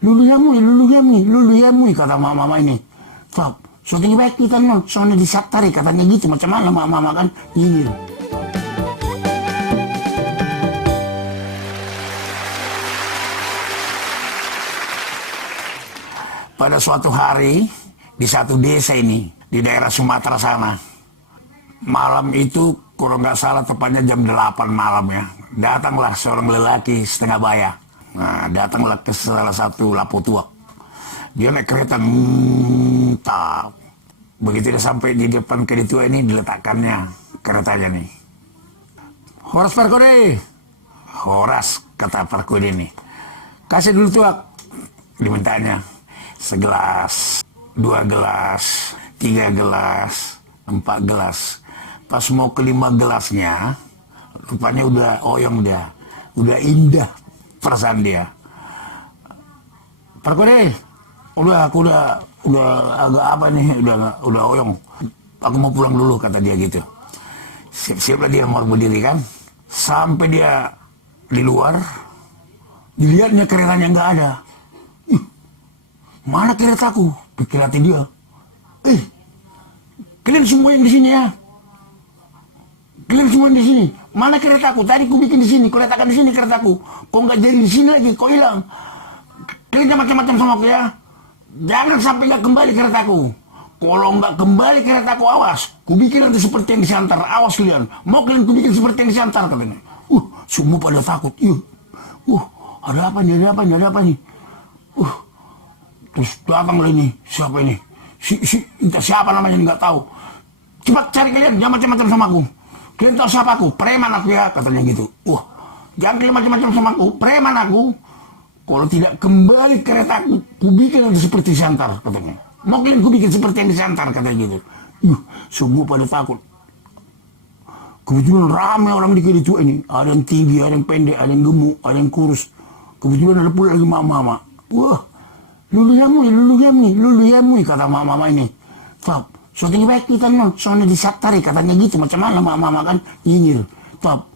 lulu yamui kata mama ini. Top, syuting baik kita no, soalnya disatari katanya gitu, macam mana mama kan ini. Pada suatu hari di satu desa ini di daerah Sumatera sana, malam itu kurang nggak salah tepatnya jam 8 malam ya, datanglah seorang lelaki setengah baya. Nah, datanglah ke salah satu lapo tua. Dia naik kereta, tak. Begitu dia sampai di depan kedai tua ini, diletakkannya keretanya nih. Horas Parkode, Horas kata Parkode ini, kasih dulu tuak. Dimintanya segelas, 2 gelas, 3 gelas, 4 gelas. Pas mau ke 5 gelasnya, rupanya udah oyong dia, udah indah perasaan dia. Parkode, aku udah agak apa nih, udah oyong. Aku mau pulang dulu kata dia gitu. Siap-siaplah dia mau berdiri kan. Sampai dia di luar, dilihatnya keretanya nggak ada. Mana keretaku? Pikir hati dia. Kalian semua yang di sini ya. Kalian semua yang di sini. Mana keretaku? Tadi ku bikin di sini, ku letakkan di sini keretaku. Kok nggak jadi di sini lagi? Kok hilang? Kalian jangan macam-macam sama aku ya. Jangan sampai nggak kembali keretaku. Kalau nggak kembali keretaku, awas. Ku bikin nanti seperti yang disantar. Awas kalian. Mau kalian ku bikin seperti yang disantar katanya. Semua pada takut. Ada apa nih? Ada apa nih? Ada apa nih? Terus datanglah ini, siapa ini? Entah siapa namanya nggak tahu. Cepat cari kalian, jangan macam-macam sama aku. Kalian tahu siapa aku? Preman aku ya, katanya gitu. Jangan kalian macam-macam sama aku, preman aku. Kalau tidak kembali keretaku, ku bikin nanti seperti santar, katanya. Mau kalian ku bikin seperti yang disantar, katanya gitu. Semua pada takut. Kebetulan ramai orang di kedai tua ini. Ada yang tinggi, ada yang pendek, ada yang gemuk, ada yang kurus. Kebetulan ada pula lagi mama-mama. Lulu yamui kata mama ini. Top, syuting baik kita no, soalnya disatari katanya gitu, macam mana mama kan nyinyir. Top,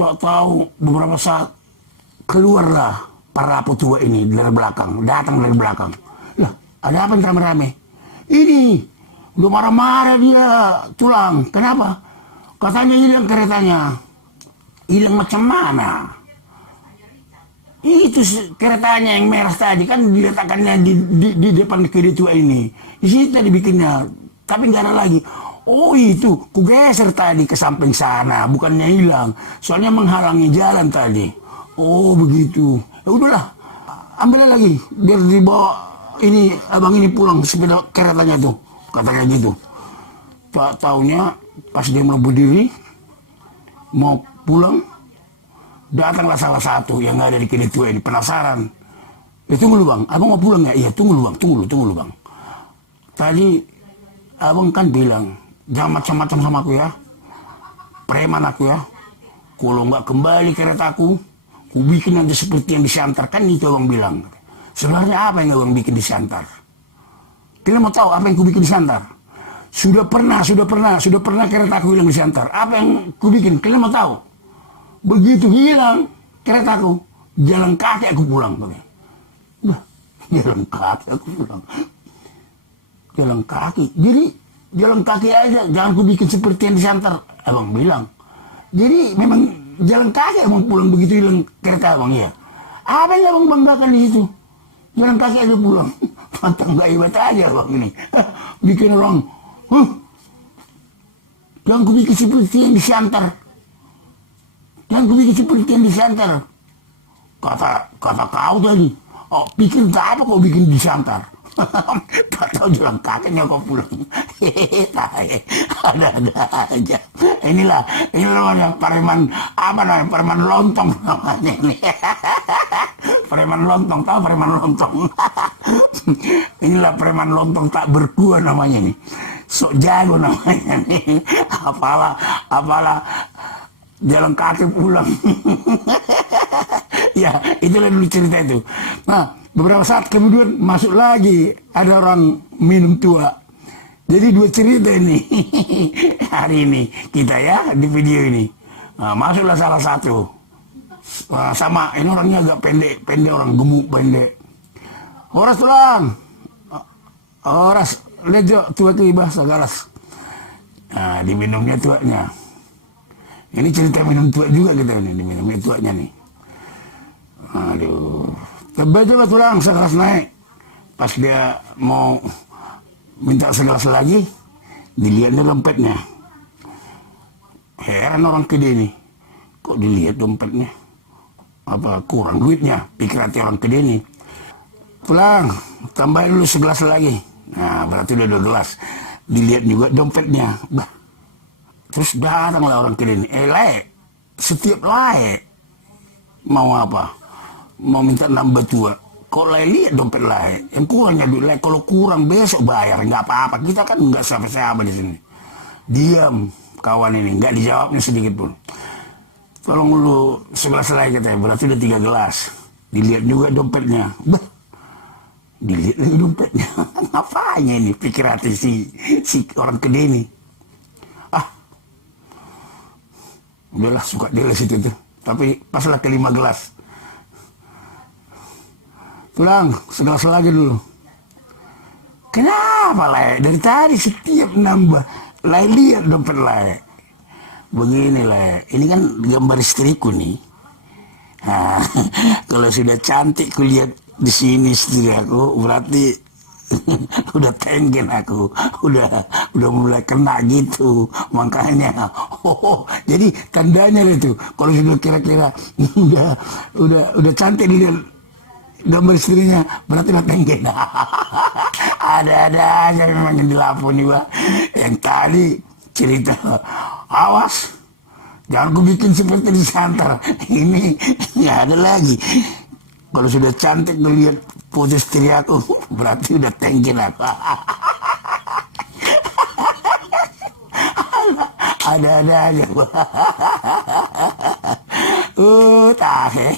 tak tahu beberapa saat keluarlah para petua ini dari belakang, datang dari belakang. Lah, ada apa yang rame-rame? Ini udah marah-marah dia tulang. Kenapa? Katanya hilang keretanya. Hilang macam mana? Itu keretanya yang merah tadi kan diletakkannya di depan kedai tua ini. Di sini tadi bikinnya, tapi nggak ada lagi. Itu ku geser tadi ke samping sana, bukannya hilang. Soalnya menghalangi jalan tadi. Begitu. Ya udahlah, ambilnya lagi biar dibawa ini abang ini pulang sepeda keretanya tuh, katanya gitu. Tak taunya pas dia mau berdiri mau pulang, datanglah salah satu yang ada di kedai tua ini, penasaran. Tunggu lu bang, abang mau pulang ya? Iya tunggu lu bang, tunggu lu bang. Tadi abang kan bilang, jangan macam-macam sama aku ya. Preman aku ya. Kalau nggak kembali keretaku, ku bikin nanti seperti yang disantar. Kan itu abang bilang. Sebenarnya apa yang abang bikin disantar? Kalian mau tahu apa yang ku bikin disantar? Sudah pernah keretaku hilang disantar. Apa yang ku bikin? Kalian mau tahu? Begitu hilang keretaku, jalan kaki aku pulang. Jalan kaki aku pulang. Jalan kaki. Jadi jalan kaki aja, jangan ku bikin seperti yang disantar. Abang bilang. Jadi memang jalan kaki abang pulang begitu hilang kereta abang ya. Apa yang abang banggakan di situ? Jalan kaki aja pulang. Pantang gak hebat aja abang ini. Bikin orang. Jangan ku bikin seperti yang disantar. Yang ku bikin seperti yang disantar. Kata kau tadi. Pikir tak apa kau bikin disantar. Tak tahu jalan kakinya kau pulang. Ada-ada aja. Inilah namanya preman, apa namanya, preman lontong namanya ini. Preman lontong, tahu preman lontong? Inilah preman lontong tak berkuah namanya nih. Sok jago namanya nih. Apalah jalan kaki pulang. Ya, itulah dulu cerita itu. Nah, beberapa saat kemudian masuk lagi ada orang minum tua. Jadi dua cerita ini hari ini kita ya di video ini. Nah, masuklah salah satu. Sama, ini orangnya agak pendek, pendek orang gemuk pendek. Horas tulang, horas, lihat jo, tua tuh bahasa garas. Nah, diminumnya tuanya. Ini cerita minum tua juga kita ini, diminumnya tuanya nih. Aduh, tebal juga tulang segelas naik. Pas dia mau minta segelas lagi, dilihatnya dompetnya. Heran orang kede nih, kok dilihat dompetnya? Apa kurang duitnya? Pikir hati orang kede nih. Pulang, tambahin dulu segelas lagi. Nah, berarti udah 2 gelas. Dilihat juga dompetnya. Bah, terus datanglah orang kede nih. Lae, setiap lae mau apa? Mau minta nambah tua. Kok lae lihat dompet lae? Yang kurangnya duit lae. Kalau kurang besok bayar, nggak apa-apa. Kita kan nggak siapa-siapa di sini. Diam, kawan ini nggak dijawabnya sedikit pun. Tolong lu segelas lagi katanya. Berarti udah 3 gelas. Dilihat juga dompetnya. Bah, dilihat lagi dompetnya. Ngapain ini? Pikir hati si orang kede ini. Ah, udahlah suka dia lah situ tuh. Tapi paslah ke 5 gelas. Pulang, segelas lagi dulu. Kenapa lah? Dari tadi setiap nambah. Lai lihat dompet lai. Begini lah. Ini kan gambar istriku nih. Nah, kalau sudah cantik kulihat di sini istri aku, berarti udah tenggen aku, udah mulai kena gitu. Makanya, jadi tandanya itu kalau sudah kira-kira udah cantik dilihat gambar istrinya, berarti udah tenggen. Ada-ada aja memang yang dilapun juga. Yang tadi cerita, awas jangan ku bikin seperti di Santar. Ini nggak ada lagi. Kalau sudah cantik ngelihat foto istri aku, berarti udah tenggen aku. Ada-ada aja. Tahe.